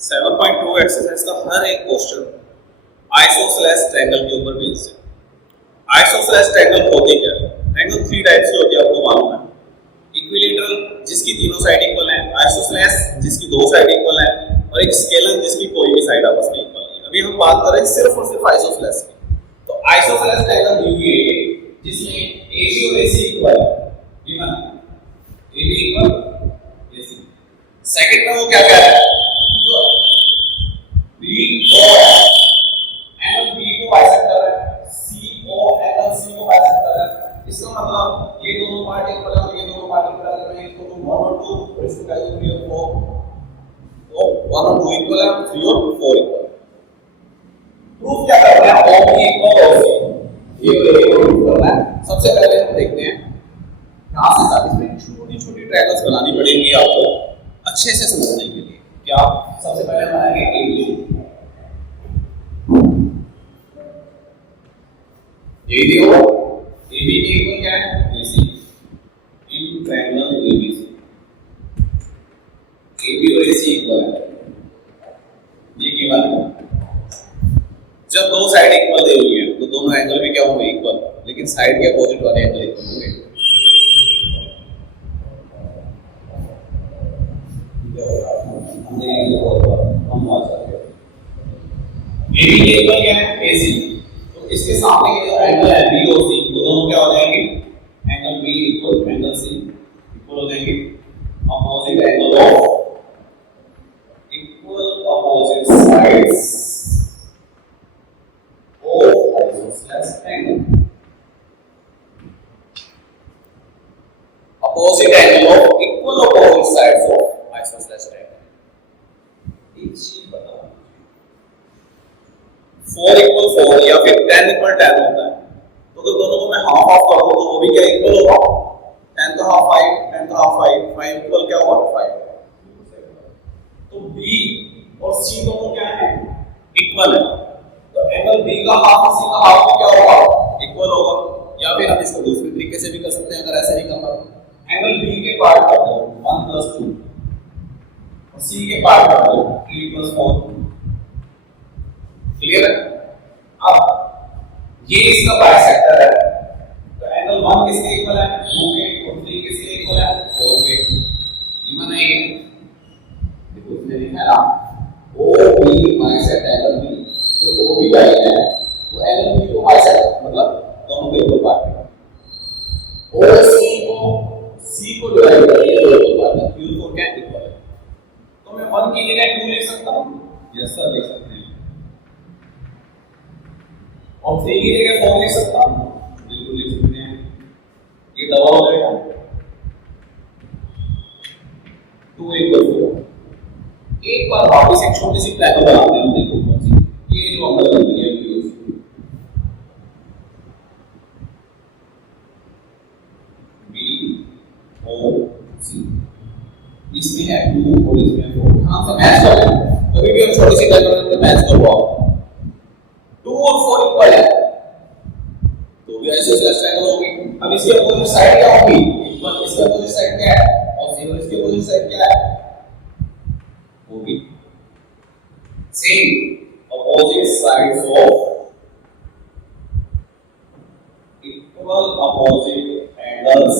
7.2 exercise का हर एक question isosceles triangle के ऊपर बेस्ड है। आइसोसेलेस ट्रायंगल होती क्या है? ट्रायंगल 3 टाइप्स की होती है, आपको मालूम है। इक्विलैटरल जिसकी तीनों साइड इक्वल है, आइसोसेलेस जिसकी दो साइड इक्वल है, और एक स्केलर जिसकी कोई भी साइड आपस में इक्वल नहीं है। अभी हम बात कर रहे हैं सिर्फ और सिर्फ आइसोसेलेस की। तो आइसोसेलेस ट्रायंगल दी हुई है जिसमें AB और AC इक्वल है, गिवन है। AB equal AC। सेकंड में वो क्या कह रहा है? जो BO एंगल B को बाइसेक्ट कर रहा है, CO एंगल C को बाइसेक्ट कर रहा है। इसका मतलब ये दोनों पार्ट इक्वल है और ये दोनों पार्ट इक्वल है, तो इसको तुम 1 और 2 और इसको कह दो 3 और 4। तो 1 और 2 इक्वल है, 3 और 4 इक्वल। प्रूफ क्या कर रहे हैं? OB इक्वल OC, ये प्रूफ कर रहा है। सबसे पहले हम देखते हैं यहां से साथ इसमें छोटी-छोटी ट्रायंगल्स बनानी पड़ेंगी आपको अच्छे से समझने के लिए। क्या सबसे पहले बनाएंगे ABC। ये देखो AB के इक्वल क्या है? AC in triangle ABC। AB और AC इक्वल है, ये गिवन है। जब दो साइड इक्वल दे हुई है तो दोनों एंगल भी क्या होंगे? इक्वल, लेकिन साइड के अपोजिट वाले एंगल इक्वल होंगे। AB के इक्वल क्या है? AC। तो इसके सामने के जो एंगल है BOC, वो दोनों क्या हो जाएंगे? Angle B equal angle C equal हो जाएंगे opposite angle of equal opposite sides of isosceles triangle. Opposite angle of equal opposite sides of isosceles triangle. एक चीज बताओ, 4 इक्वल 4 या फिर 10 इक्वल 10 होता है, तो अगर दोनों को मैं हाफ हाफ कर दूं तो वो भी क्या इक्वल होगा? 10 का हाफ 5, 10 का हाफ 5, 5 इक्वल क्या होगा? 5। तो B और C दोनों क्या है? इक्वल है। तो एंगल B का हाफ और C का हाफ क्या होगा? इक्वल होगा। या फिर हम इसको दूसरे तरीके से भी कर सकते हैं, अगर ऐसे नहीं करना, एंगल B के पार्ट कर दो 1 + 2 और C के पार्ट कर दो 3 + 4। क्लियर है? अब ये इसका बाइसेक्टर है, तो एंगल 1 किसके इक्वल है? 2 के, और 3 किसके इक्वल है? 4 के। गिवन है ये, देखो इसने लिखा है ना OB बाइसेक्ट एंगल B। जो OB लाइन है वो एंगल B को बाइसेक्ट, मतलब दोनों के इक्वल पार्ट है। OC को C को डिवाइड करके दो इक्वल पार्ट है, Q4 क्या इक्वल है। तो मैं 1 की जगह 2 लिख सकता हूं? यस सर, लिख सकते हैं। और 3 की जगह 4 लिख सकता हूं? बिल्कुल लिख सकते हैं। ये डबल हो जाएगा 2 = 4। एक बार वापस एक छोटी सी ट्रायंगल बनाते हैं, देखो कौन सी। ये जो अंदर बन रही है BOC, इसमें है 2 और इसमें 4। कहां से मैच कर रहे हैं? कभी भी हम छोटी सी ट्रायंगल में मैच करवाओ। 2 और 4 इक्वल है तो भी आइसोसेलेस ट्रायंगल होगी। अब इसके अपोजिट साइड क्या होगी? इक्वल। इसके अपोजिट साइड क्या है? और 0। इसके अपोजिट साइड क्या है? होगी same opposite sides of equal opposite angles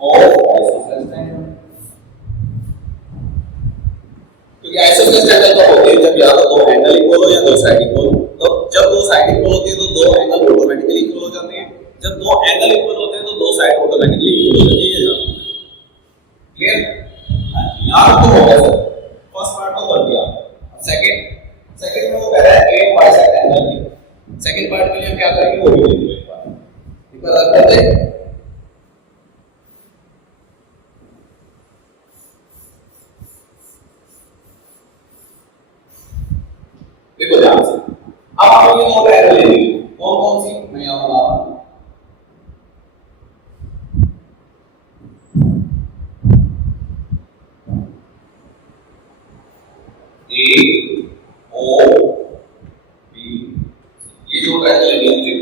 of isosceles triangle. तो ये आइसोसेलेस ट्रायंगल तो होते हैं जब या तो दो एंगल इक्वल हो या दो साइड इक्वल हो। तो जब दो साइड इक्वल होती है तो दो एंगल ऑटोमेटिकली इक्वल हो जाते हैं। जब दो एंगल इक्वल होते हैं तो दो साइड ऑटोमेटिकली इक्वल हो जाती है। क्लियर? हां, यहां तो हो गया सर, फर्स्ट पार्ट तो कर दिया। सेकंड में वो कह रहा है A bisect angle B। Second part के लिए हम क्या करेंगे वो भी देखेंगे एक बार रख देते हैं। देखो ध्यान से, अब हम ये दो ट्रायंगल लेंगे। कौन कौन सी? मैं यहां बना रहा हूं। AOB, ये दो ट्रायंगल लेंगे,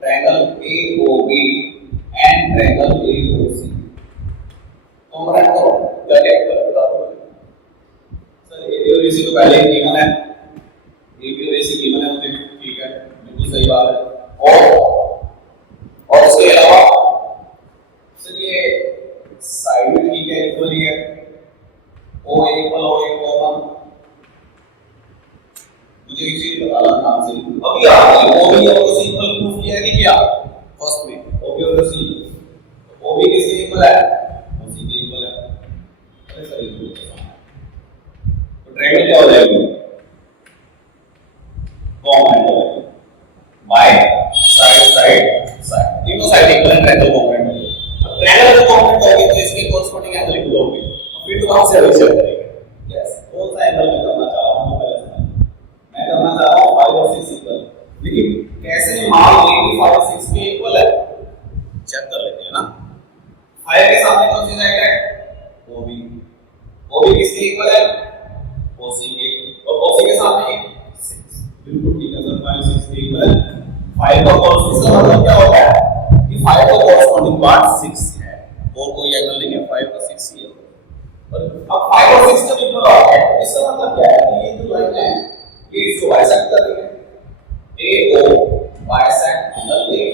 triangle AOB and triangle AOC। Compare करो, क्या क्या और AC तो पहले ही गिवन है, AB और AC गिवन है मुझे, ठीक है, बिल्कुल सही बात है। और उसके अलावा चलिए साइड में ठीक है, इक्वल ही है, O इक्वल O एक कॉमन, मुझे एक चीज बताना था आपसे, अभी आपने OB और OC इक्वल प्रूफ किया है कि क्या फर्स्ट में, OB और OC, OB किसके इक्वल है, OC के इक्वल है, अरे सही तो ट्रायंगल क्या हो जाएगी, कॉन्ग्रुएंट बाय साइड तीनों साइड इक्वल है, ट्रायंगल कॉन्ग्रुएंट है। अब ट्रायंगल अगर कॉन्ग्रुएंट होगी तो इसके कोरस्पोंडिंग एंगल इक्वल होंगे, फिर तो वहां से अभी चेक करेंगे। यस, कौन सा एंगल मैं करना चाह रहा हूं, पहले से मैं करना चाह रहा हूं 5 और 6 इक्वल, लेकिन कैसे मान लें कि 5 और 6 के इक्वल है, चेक कर लेते हैं ना। 5 के सामने कौन सी साइड है, OB, OB किसके इक्वल है, OC के, और OC के सामने 6, बिल्कुल ठीक है सर, 5 6 के इक्वल है। 5 का कोरस्पोंडिंग मतलब क्या होता है कि 5 का कोरस्पोंडिंग पार्ट 6 है, और कोई एंगल नहीं है, 5 का 6 ही है। और अब 5 और 6 का इक्वल आ गया, इसका मतलब क्या है कि ये जो लाइन है ये इसको बाइसेक्ट कर रही है, AO बाइसेक्ट एंगल A,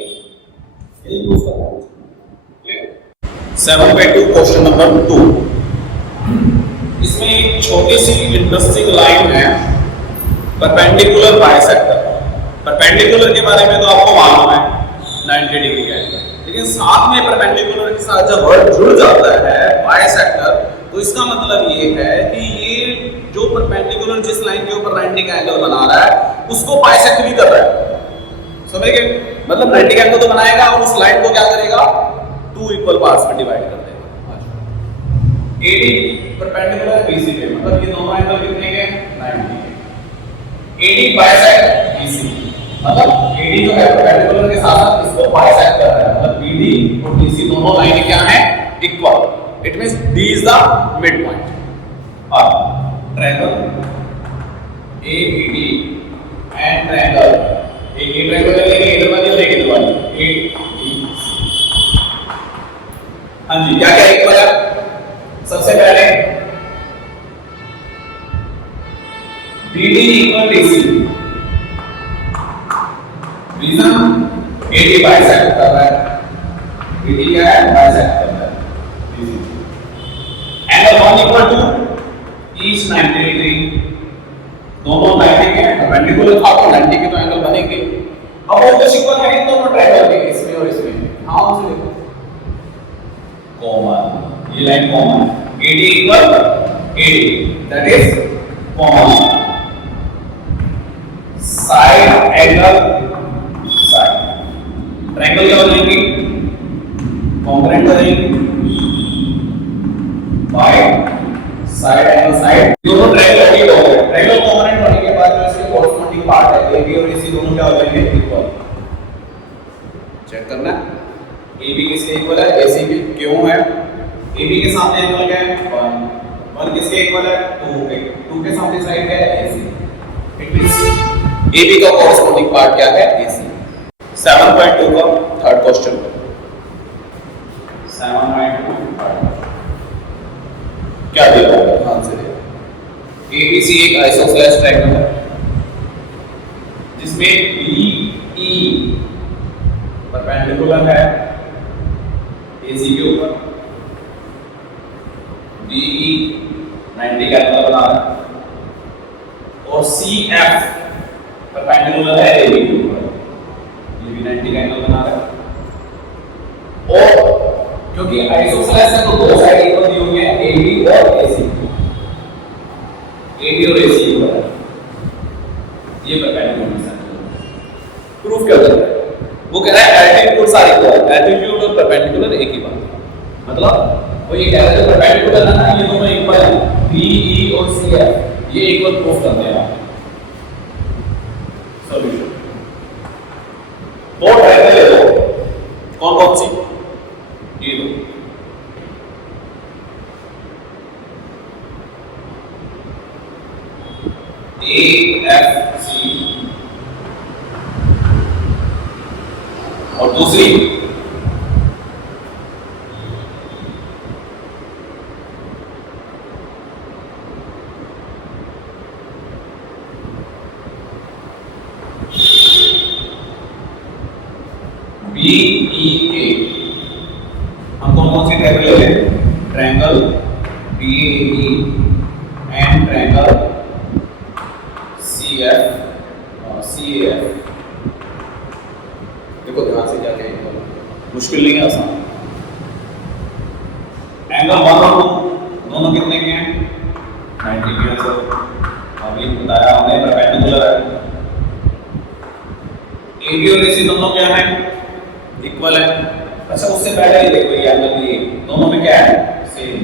ये प्रूफ करना है। क्लियर? 7.2 क्वेश्चन नंबर 2, इसमें एक छोटी सी इंटरेस्टिंग लाइन है, परपेंडिकुलर बाइसेक्टर। परपेंडिकुलर के बारे में तो आपको मालूम है 90 डिग्री का एंगल, लेकिन साथ में परपेंडिकुलर के साथ जब वर्ड जुड़ जाता है बाइसेक्टर, तो इसका मतलब ये है कि ये जो परपेंडिकुलर जिस लाइन के ऊपर 90 का एंगल बना रहा है उसको बाइसेक्ट भी कर रहा है, समझ गए? मतलब 90 का एंगल तो बनाएगा और उस लाइन को क्या करेगा, 2 इक्वल पार्ट्स में डिवाइड कर देगा। AD परपेंडिकुलर BC पे, मतलब ये दोनों एंगल कितने के, 90 के। AD बाइसेक्ट BC, मतलब AD जो है परपेंडिकुलर के साथ साथ इसको बाइसेक्ट कर रहा है, मतलब BD और BC दोनों लाइनें क्या हैं, equal, it means D is the mid point. और ट्रायंगल ABD एंड ट्रायंगल, एक ये ट्रायंगल लेंगे इधर वाली और एक इधर वाली, ABC। हां जी, क्या क्या इक्वल है, सबसे पहले BD equal DC, reason AD bisect कर रहा है, BD क्या है, बाइसेक्ट कर रहा है DC। Angle 1 equal to each 90 degree, दोनों 90 के परपेंडिकुलर था तो 90 के तो एंगल बनेंगे। अब वो तो इक्वल है दोनों ट्रायंगल के, इसमें और इसमें, हां उसे देखो कॉमन, ये line common, AD equal AD, that is common, side angle side, triangle क्या बनेंगे, कॉन्ग्रुएंट करेंगे बाय साइड एंगल साइड, दोनों ट्रायंगल ठीक हो गए। ट्रायंगल कॉन्ग्रुएंट होने के बाद जो इसके कोरस्पोंडिंग पार्ट है AB और AC दोनों क्या हो जाएंगे, इक्वल। चेक करना, AB किसके इक्वल है, AC के, क्यों है, AB के सामने एंगल क्या है, 1 किसके इक्वल है, 2 के, 2 के सामने साइड क्या है, AC, इट मींस AB का कोरस्पोंडिंग पार्ट क्या है, AC। 7.2 का थर्ड क्वेश्चन, 7.2 क्या दिया है, ध्यान से देखो। ABC एक आइसोसेलेस ट्रायंगल है जिसमें BE परपेंडिकुलर है AC के ऊपर, BE 90 का एंगल बना रहा है, और CF परपेंडिकुलर है AB के ऊपर, ये भी 90 का एंगल बना रहा है। और क्योंकि आइसोसेलेस है तो दो साइड इक्वल दी हुई है, AB और AC, AB और AC इक्वल है, ये परपेंडिकुलर है। प्रूफ क्या करता है, वो कह रहा है एल्टीट्यूड्स आर इक्वल, एल्टीट्यूड और परपेंडिकुलर एक ही बात, मतलब वो ये कह रहा है परपेंडिकुलर है ना, ये दोनों इक्वल है, BE और CF ये इक्वल प्रूफ करते हैं। सॉल्यूशन, दो ट्रायंगल ले लो, कौन कौन सी, ये दो, AFC और दूसरी BEA, हम कौन सी ट्रायंगल ले रहे हैं? Triangle BAE and triangle CAF। देखो ध्यान से क्या कहेंगे, मुश्किल नहीं है, आसान। एंगल 1 और 2 दोनों कितने के हैं? 90 के हैं सर, अभी बताया हमने, परपेंडिकुलर है। AB और AC दोनों क्या है? इक्वल है। अच्छा उससे पहले ही देखो ये एंगल ये दोनों में क्या है? सेम।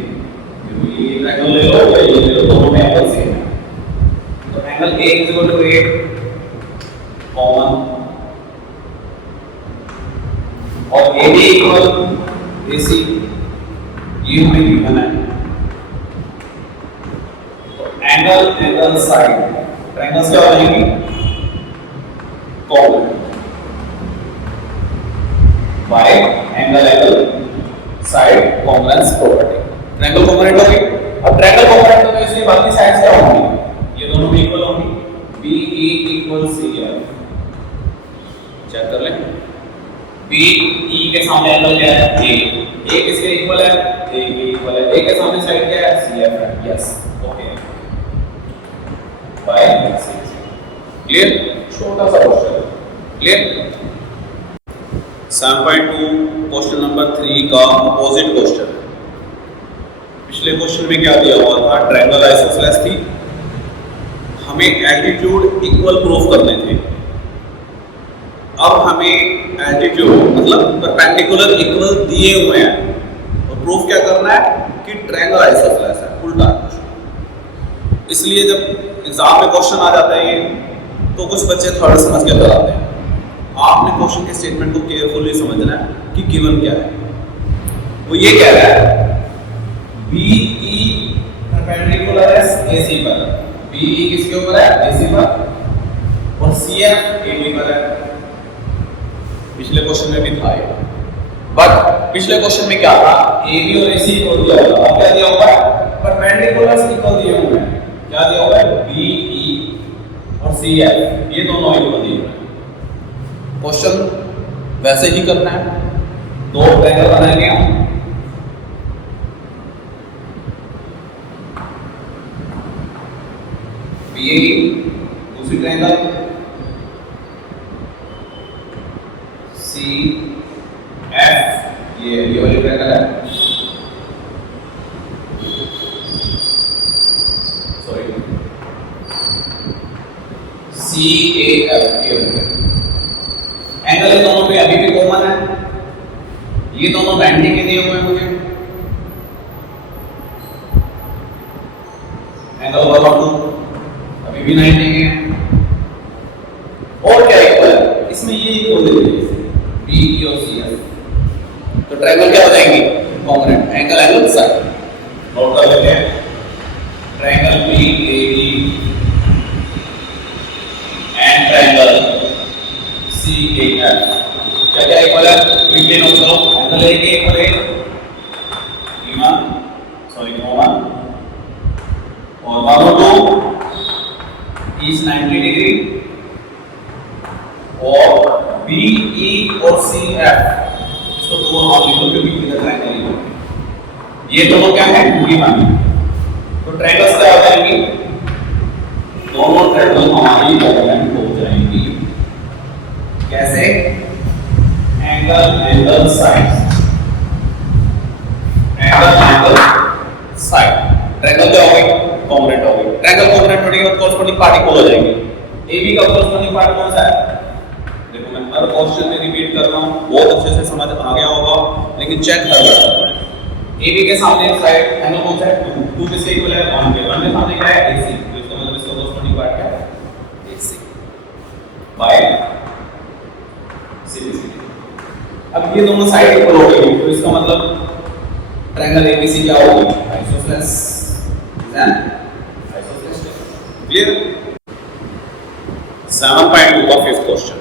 ये एंगल ले लो या ये ले लो, दोनों में एंगल सेम है। तो angle A equal to A common, और AB इक्वल AC, ये हमें गिवन है। तो एंगल साइड, ट्रायंगल्स क्या हो जाएंगे? Common bye angle side complex property. Triangle component होगी। अब ट्रायंगल कॉम्पोनेंट तो इसलिए बाकी साइड्स क्या होंगी? ये दोनों भी इक्वल होंगी। BE इक्वल CF, चेक कर लें। BE के सामने एंगल क्या है? A किसके इक्वल है? A के इक्वल है। A के सामने साइड क्या है? CF है। Yes, okay, by CF। Clear? छोटा सा क्वेश्चन, क्लियर? 7.2 क्वेश्चन नंबर 3 का अपोजिट क्वेश्चन। पिछले क्वेश्चन में क्या दिया हुआ था? ट्रायंगल आइसोसेलेस थी, हमें एल्टीट्यूड इक्वल प्रूफ करने थे। अब हमें एल्टीट्यूड मतलब परपेंडिकुलर इक्वल दिए हुए हैं, और प्रूफ क्या करना है कि ट्रायंगल आइसोसेलेस है, उल्टा। इसलिए जब एग्जाम में क्वेश्चन आ जाता है ये, तो कुछ बच्चे थर्ड समझ के कराते हैं। आपने क्वेश्चन के स्टेटमेंट को केयरफुली समझना है कि गिवन क्या है। वो ये कह रहा है BE परपेंडिकुलर है AC पर, BE किसके ऊपर है? AC पर, और CF AB पर है। पिछले क्वेश्चन में भी था ये, बट पिछले क्वेश्चन में क्या था? AB और AC को दिया हुआ, अब क्या दिया हुआ है? परपेंडिकुलर्स इक्वल दिए हुए हैं। क्या दिया हुआ है? BE और CF, ये दोनों इक्वल दिए हुए हैं। क्वेश्चन वैसे ही करना है, दो ट्रायंगल बनाएंगे हम। BAE, दूसरी ट्रायंगल CF, ये वाली ट्रायंगल है, सॉरी CAF, ये वाली एंगल इन दोनों में अभी भी कॉमन है। ये दोनों 90 के दिए हुए हैं मुझे। एंगल 1 और 2 अभी भी 90 के हैं। और क्या इक्वल है? इसमें ये इक्वल दे दीजिए, BE और CF। तो ट्रायंगल क्या हो जाएंगे? Component, angle side. नोट कर लेते हैं, triangle BAE and triangle CAF क्या इक्वल है? क्विकली नोट करो। एंगल A के इक्वल है कॉमन, और 1 और 2 इज 90 डिग्री, और BE और CF इसको तो हम लिखो क्योंकि इधर ट्रायंगल है। ये दोनों क्या है? गिवन। तो ट्रायंगल्स क्या हो जाएंगी? दोनों ट्रायंगल हमारी कॉम्पोनेंट हो जाएंगी। कैसे? Angle side, angle side. Triangle क्या हो गई? कॉम्पोनेंट हो गई। ट्रायंगल कॉम्पोनेंट होने के बाद कॉरस्पॉन्डिंग पार्ट इक्वल हो जाएंगे। AB का कॉरस्पॉन्डिंग पार्ट कौन सा है? देखो मैं हर क्वेश्चन में रिपीट कर रहा हूं, बहुत अच्छे से समझ आ गया होगा, लेकिन चेक कर रहा है। AB के सामने एक साइड एंगल कौन सा है? 2 किसके इक्वल है? 1 के। 1 के सामने क्या है? AC, तो इसका मतलब इसका कॉरस्पॉन्डिंग पार्ट क्या है? AC by CBC। अब ये दोनों साइड इक्वल हो गई, तो इसका मतलब ट्रायंगल ABC क्या होगी? आइसोसेलेस। क्लियर? 7.2 का फिफ्थ क्वेश्चन।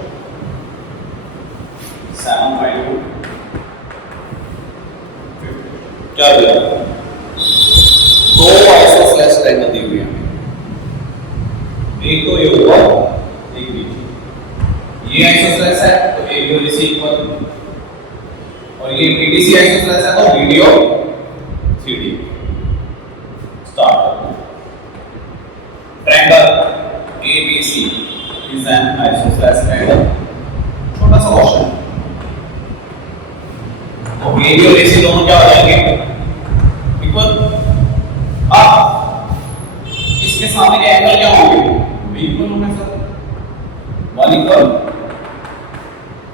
7.2 क्या दिया? दो आइसोसेलेस ट्रायंगल दी हुई है, एक तो ये होगा, एक भी। ये आइसोसेलेस है तो AB और AC इक्वल, और ये BDC आइसोसेलेस है तो BDO 3D। Start. Triangle ABC is an isosceles triangle। छोटा सा क्वेश्चन, तो AB और AC दोनों क्या हो जाएंगे? इक्वल। अब इसके सामने के एंगल क्या होंगे? भी इक्वल होंगे सर, 1 इक्वल।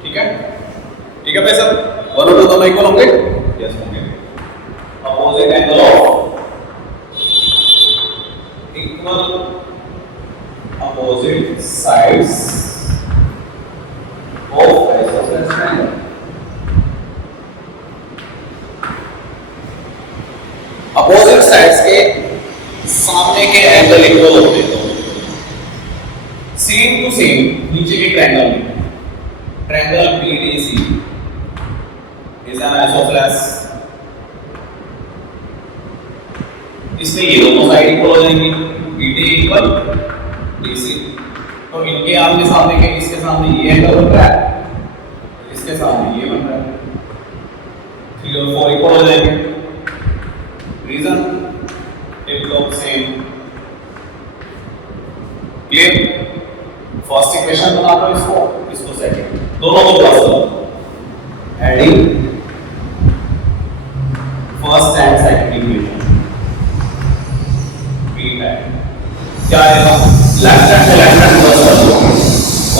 ठीक है, ठीक है भाई सर, 1 और 2 दोनों इक्वल होंगे? यस होंगे। Opposite angle of equal opposite sides of isosceles triangle। opposite sides के सामने के एंगल इक्वल होते हैं, सेम टू सेम नीचे के ट्रायंगल में, triangle BDC is an isosceles। इसमें ये दोनों साइड इक्वल हो जाएंगी, BD इक्वल DC। तो इनके आमने सामने के, इसके सामने ये एंगल बन रहा है, इसके सामने ये बन रहा है, 3 और 4 इक्वल हो जाएंगे। Reason tip top same. Clear? First equation बना दो इसको, इसको सेकंड, दोनों को प्लस करो, adding first and second equation. क्या आएगा? लेफ्ट हैंड से लेफ्ट हैंड प्लस कर दो,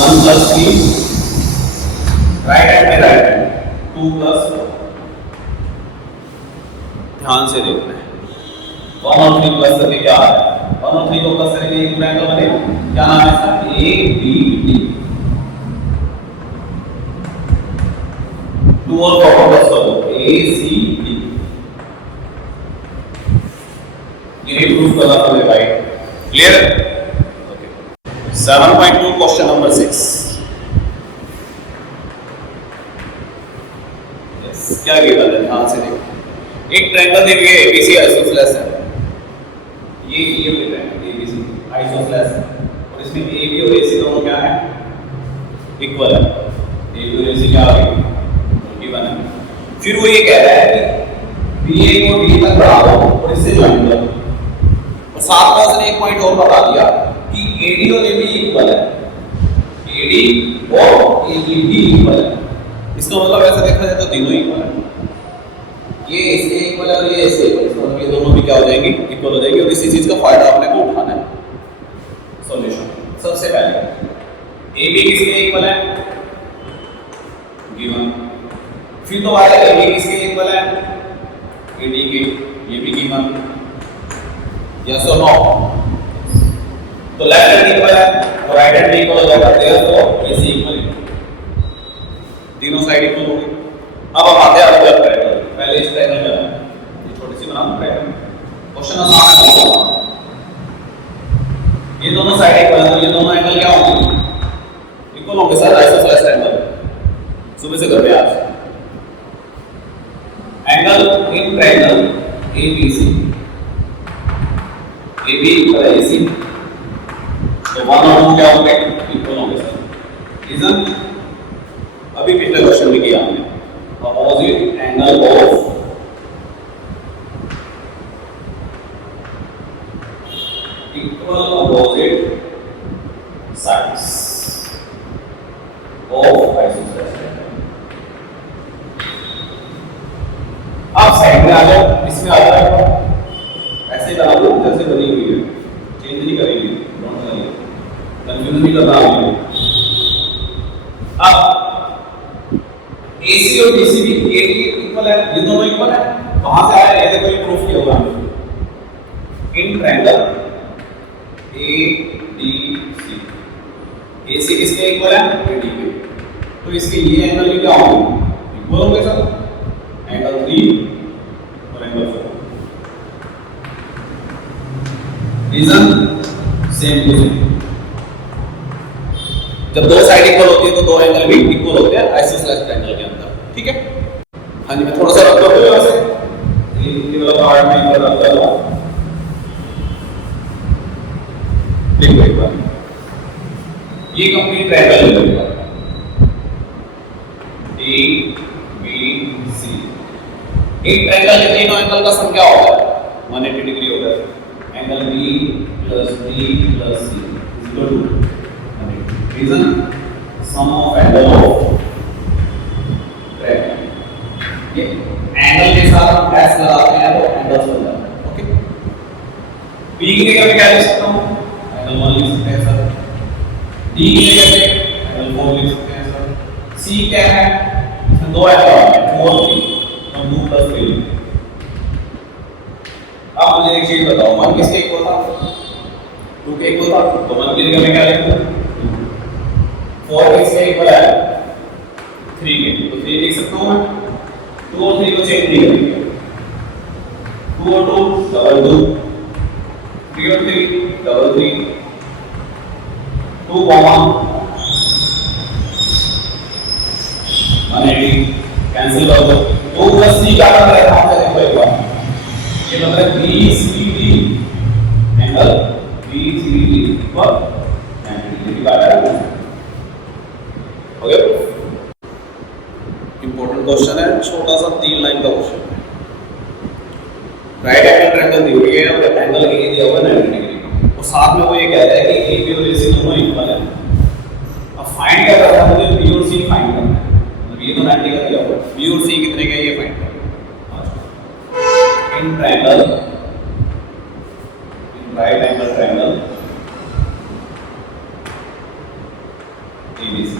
1 + 3, राइट हैंड में राइट हैंड 2 + 4। ध्यान से देखना है, 1 और 3 प्लस करके क्या है? 1 और 3 को प्लस करके एक ट्रायंगल बनेगा, क्या नाम है इसका? ABD। 2 और 4 को प्लस कर दो, ACD। ये प्रूफ करना पड़ेगा भाई। Clear? Okay. 7.2 question number 6। Yes, क्या गिवन है? ध्यान से देखो। एक ट्रायंगल देखिए, ABC आइसोसेलेस है। ये ट्रायंगल ABC आइसोसेलेस है और इसमें AB और AC दोनों क्या है? इक्वल है। AB और AC क्या है? गिवन है। फिर वो ये कह रहा है कि BA को D तक बढ़ा दो और इससे ज्वाइन करो। और साथ में उसने एक पॉइंट और बता दिया कि AD और AB इक्वल है, AD और AB भी इक्वल है। इसका मतलब ऐसा देखा जाए तो तीनों इक्वल है, ये इसके इक्वल है और ये इसके इक्वल, इसका मतलब ये दोनों भी क्या हो जाएंगे? इक्वल हो जाएंगे। और इसी चीज का फायदा आपने को उठाना है। सॉल्यूशन सबसे पहले AB किसके इक्वल है? गिवन। फिर तो आएगा AB किसके इक्वल है? AD के, ये भी गिवन। यस और नो? तो लेफ्ट हैंड इक्वल है तो राइट हैंड भी इक्वल हो जाएगा, तो ये सी इक्वल है, तीनों साइड इक्वल हो गई। अब हम आते हैं अलग ट्रायंगल। पहले इस ट्रायंगल में ये छोटी सी बना दो ट्रायंगल। क्वेश्चन आसान है, ये दोनों साइड इक्वल है तो ये दोनों एंगल क्या होंगे? इक्वल होंगे सर, आइसोसेलेस ट्रायंगल। सुबह से कर रहे हैं आज। Angle in triangle ABC, AB equal है AC, तो 1 और 2 क्या होंगे? इक्वल होंगे सर। रीजन अभी पिछले क्वेश्चन में किया हमने, opposite angle of equal opposite sides of isosceles triangle. अब साइड में आ जाओ, इसमें आ जाओ, ऐसे बना दो जैसे बनी हुई है, चेंज नहीं करेंगे, डोंट वरी, कंफ्यूज नहीं करना आपको। अब AC और DC भी AD इक्वल है, ये दोनों इक्वल है, वहां से आया, ये देखो ये प्रूफ किया होगा इन ट्रायंगल ADC। AC किसके इक्वल है? AD के, तो इसके ये एंगल भी क्या होंगे? इक्वल होंगे सर, एंगल 3 और angle 4। Reason same to same. जब दो साइड इक्वल होती है तो दो एंगल भी इक्वल होते हैं आइसोसेलेस ट्रायंगल के अंदर। ठीक है? हाँ जी, मैं थोड़ा सा रखता हूँ वैसे, ये वाला पार्ट में इक्वल रखता हूँ। देखो एक बार, ये कंप्लीट ट्रायंगल है A B C एक ट्रायंगल के तीनों एंगल का सम क्या होता है 180 डिग्री होता है। Angle B plus D plus C equal to 180। Reason sum of angle of triangle. ये एंगल के साथ हम एस लगाते हैं तो एंगल्स बन जाते हैं। ओके, बी की जगह पे क्या लिख सकता हूं एंगल 1 लिख सकते हैं सर। डी की जगह पे एंगल 4 लिख सकते हैं सर। सी क्या है इसमें दो एंगल है 4 3 और 2 प्लस 3। अब मुझे एक चीज बताओ 1 किसके इक्वल था 2 के इक्वल था तो 1 की जगह में क्या लिखूं 4 किसके इक्वल है 3 के तो 3 लिख सकता हूं मैं। 2 और 3 को चेक नहीं करेंगे 2 और 2 डबल 2 3 और 3 डबल 3 2 कॉमा 180 कैंसिल कर दो 2 प्लस 3 क्या बन रहा है देखो एक बार ये बन रहा है BCD angle BCD equal 90 degree का है। ओके, इंपॉर्टेंट क्वेश्चन है छोटा सा 3 लाइन का क्वेश्चन है। राइट एंगल ट्रायंगल दी हुई है और एंगल ए दिया हुआ है 90 डिग्री और साथ में वो ये कह रहा है कि ए बी और AC दोनों इक्वल है। अब फाइंड क्या करना है मुझे बी और सी फाइंड करना है। मतलब ये तो 90 का दिया हुआ है बी और सी कितने का है ये फाइंड करना है। In triangle in right angle triangle ABC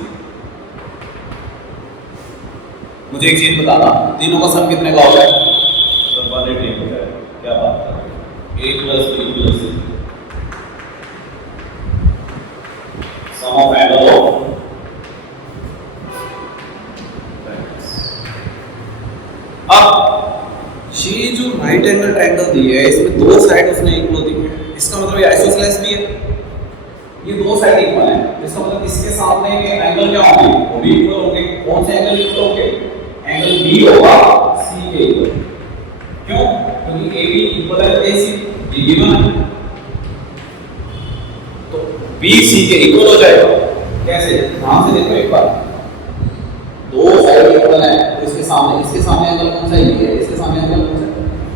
मुझे एक चीज बताना तीनों का सम कितने का होता है तो 180 होता है। क्या बात कर रहे हैं a plus b plus c sum of angle of अब ये जो राइट एंगल ट्रायंगल दी है इसमें दो साइड उसने इक्वल दी है इसका मतलब ये आइसोसेलेस भी है। ये दो साइड इक्वल है इसका मतलब इसके सामने के एंगल क्या होंगे वो भी इक्वल होंगे। कौन से एंगल इक्वल होंगे एंगल बी होगा सी के इक्वल। क्यों क्योंकि ए बी इक्वल है ए सी ये गिवन है तो बी सी के इक्वल हो जाएगा। कैसे ध्यान से देखो एक बार दो साइड इक्वल है तो इसके सामने एंगल कौन सा है इसके सामने एंगल कौन सा है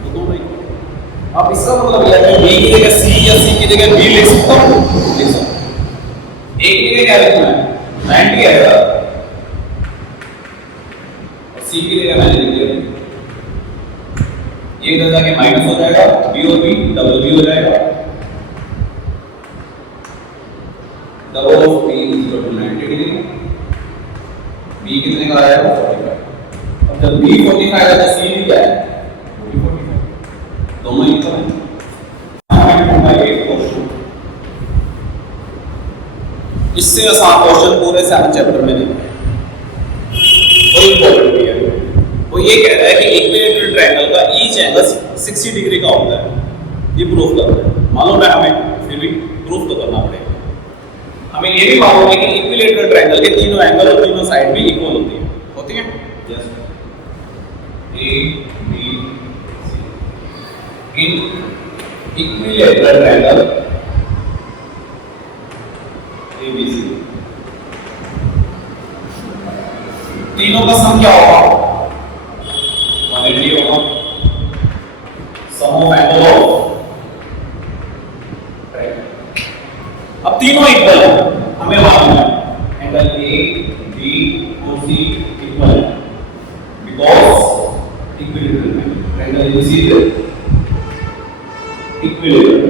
तो दोनों इक्वल। अब इसका मतलब यह है बी की जगह सी या सी की जगह बी लिख सकता हूं लिख सकता हूं। ए की जगह क्या लिखना है 90 आएगा और सी की जगह मैंने लिख दिया ये इधर जाके माइनस हो जाएगा बी और बी डबल बी हो जाएगा double of B equal to 90 degree. B कितने का आया 45। अब जब बी 45 आएगा तो सी भी क्या है वो भी 45 दोनों इक्वल हैं। इससे आसान क्वेश्चन पूरे 7 चैप्टर में नहीं है और इंपॉर्टेंट भी है। वो ये कह रहा है कि इक्विलेटरल ट्रायंगल का ईच एंगल 60 डिग्री का होता है। ये प्रूफ कर रहा है मालूम है हमें फिर भी प्रूफ तो करना पड़ेगा। हमें ये भी मालूम है कि इक्विलेटरल ट्रायंगल के तीनों एंगल और तीनों साइड भी इक्वल होती है yes A B C in equilateral triangle ABC तीनों का सम क्या होगा 180 होगा। सम ऑफ एंगल ऑफ अब तीनों इक्वल है हमें मालूम है एंगल A B और C इक्वल है because equilateral angle ABC is equilateral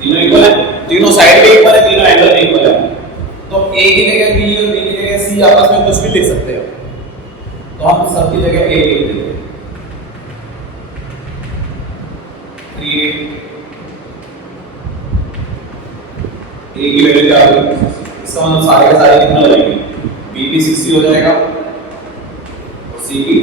तीनों इक्वल है तीनों साइड भी इक्वल है तीनों एंगल भी इक्वल है तो A की जगह B और B की जगह C आपस में कुछ भी लिख सकते हो तो हम सब की जगह A लिख देते हैं 3 A की वैल्यू क्या होगी इसका मतलब सारे के सारे कितना हो जाएंगे B भी 60 हो जाएगा और C भी